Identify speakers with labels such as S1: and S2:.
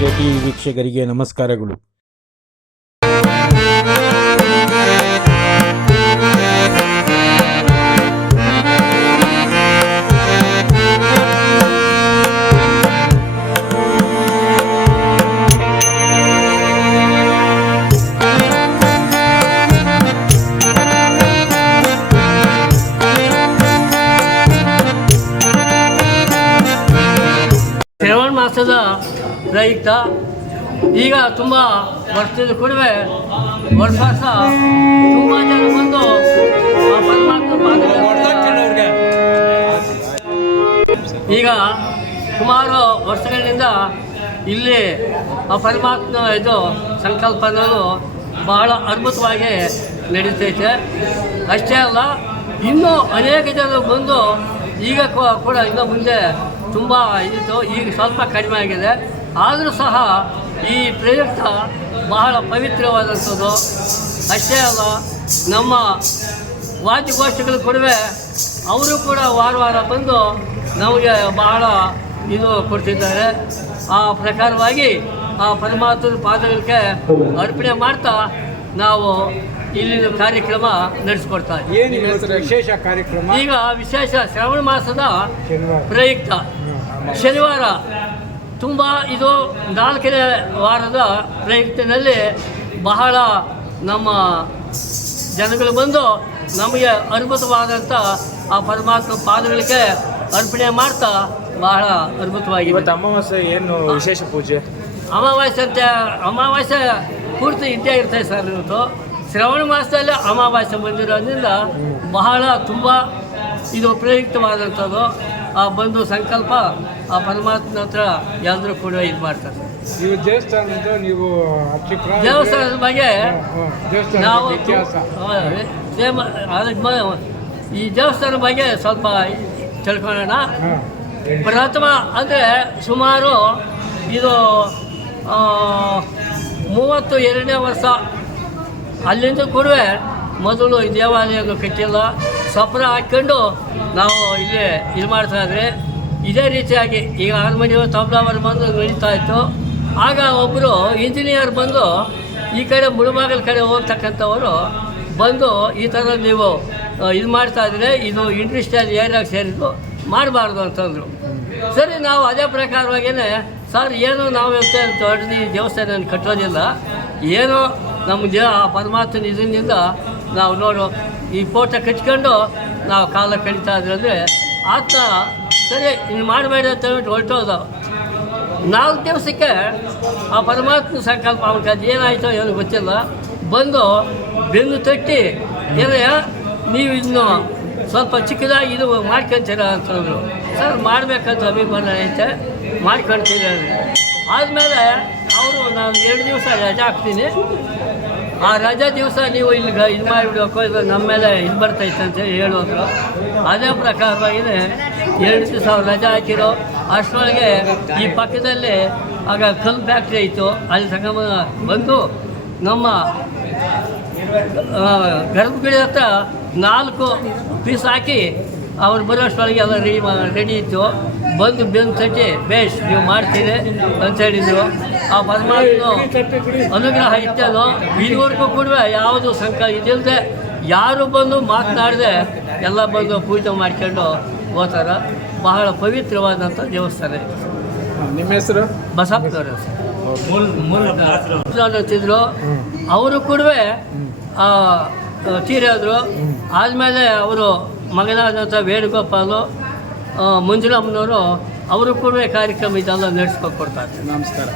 S1: T ವೀಕ್ಷಕರಿಗೆ ನಮಸ್ಕಾರಗಳು.
S2: ಶ್ರಾವಣ ಮಾಸದ ಪ್ರಯುಕ್ತ ಈಗ ತುಂಬ ವರ್ಷದ ಕೂಡವೆ ವರ್ಷ ವರ್ಷ ತುಂಬ ಜನ ಬಂದು ಈಗ ಸುಮಾರು ವರ್ಷಗಳಿಂದ ಇಲ್ಲಿ ಆ ಪರಮಾತ್ಮ ಇದು ಸಂಕಲ್ಪ ಅನ್ನೋದು ಬಹಳ ಅದ್ಭುತವಾಗಿ ನಡೀತೈತೆ. ಅಷ್ಟೇ ಅಲ್ಲ, ಇನ್ನೂ ಅನೇಕ ಜನರು ಬಂದು ಈಗ ಕೂಡ ಇನ್ನು ಮುಂದೆ ತುಂಬ ಇದು ಈಗ ಸ್ವಲ್ಪ ಕಡಿಮೆ ಆಗಿದೆ. ಆದರೂ ಸಹ ಈ ಪ್ರಯುಕ್ತ ಬಹಳ ಪವಿತ್ರವಾದಂಥದ್ದು. ಅಷ್ಟೇ ಅಲ್ಲ ನಮ್ಮ ವಾದ್ಯಗೋಷ್ಠಿಗಳ ಕೊಡುವೆ ಅವರು ಕೂಡ ವಾರ ವಾರ ಬಂದು ನಮಗೆ ಬಹಳ ಇದು ಕೊಡ್ತಿದ್ದಾರೆ. ಆ ಪ್ರಕಾರವಾಗಿ ಆ ಪರಮಾತ್ಮನ ಪಾದಗಳಿಗೆ ಅರ್ಪಣೆ ಮಾಡ್ತಾ ನಾವು ಇಲ್ಲಿನ ಕಾರ್ಯಕ್ರಮ ನಡೆಸ್ಕೊಡ್ತಾ
S3: ವಿಶೇಷ ಕಾರ್ಯಕ್ರಮ?
S2: ಈಗ ವಿಶೇಷ ಶ್ರಾವಣ ಮಾಸದ ಪ್ರಯುಕ್ತ. ಶನಿವಾರ ತುಂಬ ಇದು ನಾಲ್ಕನೇ ವಾರದ ಪ್ರಯುಕ್ತದಲ್ಲಿ ಬಹಳ ನಮ್ಮ ಜನಗಳು ಬಂದು ನಮಗೆ ಅದ್ಭುತವಾದಂಥ ಆ ಪರಮಾತ್ಮ ಪಾದಗಳಿಗೆ ಅರ್ಪಣೆ ಮಾಡ್ತಾ ಬಹಳ ಅದ್ಭುತವಾಗಿ
S3: ಇವತ್ತು ಅಮಾವಾಸ್ಯೆ ಏನು ವಿಶೇಷ ಪೂಜೆ?
S2: ಅಮಾವಾಸ್ಯೆ ಅಂತ ಅಮಾವಾಸ್ಯೆ ಪೂರ್ತಿ ಇದ್ದೇ ಇರ್ತದೆ ಸರ್ ಇವತ್ತು. ಶ್ರವಣ ಮಾಸದಲ್ಲಿ ಅಮಾವಾಸ್ಯೆ ಬಂದಿರೋದ್ರಿಂದ ಬಹಳ ತುಂಬ ಇದು ಪ್ರಯುಕ್ತವಾದಂಥದ್ದು. ಆ ಬಂದು ಸಂಕಲ್ಪ ಆ ಪರಮಾತ್ಮನ ಹತ್ರ ಎಲ್ಲರೂ ಕೂಡ ಇದು ಮಾಡ್ತಾರೆ.
S3: ನೀವು ದೇವಸ್ಥಾನದ ನೀವು
S2: ದೇವಸ್ಥಾನದ ಬಗ್ಗೆ ನಾವು ಈ ದೇವಸ್ಥಾನದ ಬಗ್ಗೆ ಸ್ವಲ್ಪ ತಿಳ್ಕೊಳ್ಳೋಣ. ಪ್ರಥಮ ಅಂದರೆ ಸುಮಾರು ಇದು ಮೂವತ್ತು ಎರಡನೇ ವರ್ಷ. ಅಲ್ಲಿಂದ ಕೂಡ ಮೊದಲು ಈ ದೇವಾಲಯವನ್ನು ಕಟ್ಟಿಲ್ಲ. ಸಪ್ರ ಹಾಕ್ಕೊಂಡು ನಾವು ಇಲ್ಲಿ ಇದು ಮಾಡ್ತಾ ಇದ್ರೆ ಇದೇ ರೀತಿಯಾಗಿ ಈಗ ಹಾರ್ಮೋನಿಯಂ ತಬಲಾವರು ಬಂದು ನಡೀತಾ ಇತ್ತು. ಆಗ ಒಬ್ಬರು ಇಂಜಿನಿಯರ್ ಬಂದು ಈ ಕಡೆ ಮುಳುಬಾಗಲ ಕಡೆ ಹೋಗ್ತಕ್ಕಂಥವರು ಬಂದು ಈ ಥರ ನೀವು ಇದು ಮಾಡ್ತಾ ಇದ್ರೆ ಇದು ಇಂಡಸ್ಟ್ರಿಯಲ್ ಏರಿಯಾಗೆ ಸೇರಿದ್ದು ಮಾಡಬಾರ್ದು ಅಂತಂದರು ಸರಿ, ನಾವು ಅದೇ ಪ್ರಕಾರವಾಗಿಯೇ ಸರ್, ಏನು ನಾವು ಎಂತ ದೊಡ್ಡ ದೇವಸ್ಥಾನ ಕಟ್ಟೋದಿಲ್ಲ. ಏನೋ ನಮ್ಮ ಆ ಪರಮಾತ್ಮನ ಇದರಿಂದ ನಾವು ನೋಡು, ಈ ಫೋಟೋ ಕಟ್ಕೊಂಡು ನಾವು ಕಾಲ ಕಳೀತಾ ಇದ್ರೆ ಆತ ಸರಿ, ಇನ್ನು ಮಾಡಬೇಡ ಅಂತ ಹೇಳ್ಬಿಟ್ಟು ಹೊರಟೋದು ನಾಲ್ಕು ದಿವಸಕ್ಕೆ ಆ ಪರಮಾತ್ಮ ಸಂಕಲ್ಪ ಅವನಿಗೆ ಅದು ಏನಾಯಿತೋ ಏನೋ ಗೊತ್ತಿಲ್ಲ. ಬಂದು ಬೆನ್ನು ತಟ್ಟಿ ಏನಯ್ಯ ನೀವು ಇನ್ನು ಸ್ವಲ್ಪ ಚಿಕ್ಕದಾಗಿ ಇದು ಮಾಡ್ಕೊಂತೀರ? ಅಂತಂದರು ಸರ್, ಮಾಡಬೇಕಂತ ಅಭಿಮಾನ ಐತೆ ಮಾಡ್ಕೊಳ್ತೀನಿ. ಆದಮೇಲೆ ಅವರು, ನಾನು ಎರಡು ದಿವಸ ರಜೆ ಹಾಕ್ತೀನಿ ಆ ರಜಾ ದಿವಸ ನೀವು ಇಲ್ಲಿ ಇದು ಮಾಡಿಬಿಡಬೇಕು. ಇದು ನಮ್ಮ ಮೇಲೆ ಇದು ಬರ್ತೈತೆ ಅಂತ ಹೇಳೋದ್ರು. ಅದೇ ಪ್ರಕಾರವಾಗಿದೆ ಎರಡು ದಿವಸ ರಜೆ ಹಾಕಿರೋ, ಅಷ್ಟರೊಳಗೆ ಈ ಪಕ್ಕದಲ್ಲಿ ಆಗ ಕಲ್ ಫ್ಯಾಕ್ಟ್ರಿ ಇತ್ತು. ಅಲ್ಲಿ ಸಂಗಮ ಬಂದು ನಮ್ಮ ಗರ್ಭಗುಡಿ ಹತ್ರ ನಾಲ್ಕು ಪೀಸ್ ಹಾಕಿ ಅವ್ರು ಬರೋಷ್ಟರೊಳಗೆ ಎಲ್ಲ ರೆಡಿ ರೆಡಿ ಇತ್ತು. ಬಂದು ಬೆನ್ನು ತಟ್ಟಿ ಬೇಸ್ ನೀವು ಮಾಡ್ತೀರಿ ಅಂತ ಹೇಳಿದ್ರು. ಆ ಪರಮಾತ್ಮ ಅನುಗ್ರಹ ಇತ್ತೇನೋ ಇದುವರೆಗೂ ಕೂಡ ಯಾವುದು ಸಂಕ ಇದಿಲ್ಲದೆ ಯಾರು ಬಂದು ಮಾತನಾಡದೆ ಎಲ್ಲ ಬಂದು ಪೂಜೆ ಮಾಡ್ಕೊಂಡು ಹೋತಾರ. ಬಹಳ ಪವಿತ್ರವಾದಂಥ ದೇವಸ್ಥಾನ ಇದು.
S3: ನಿಮ್ಮ ಹೆಸರು?
S2: ಬಸಪ್ಪನವರು ಅಂತಿದ್ರು ಅವರು ಕೂಡ ತೀರೋದ್ರು. ಆದಮೇಲೆ ಅವರು ಮಗನಾದಂಥ ವೇಣುಗೋಪಾಲು ಮಂಜುಳಮ್ಮನವರು ಅವರು ಕೂಡ ಕಾರ್ಯಕ್ರಮ ಇದೆಲ್ಲ ನಡೆಸ್ಕೊಂಡು ಕೊಡ್ತಾರೆ
S3: ನಮಸ್ಕಾರ.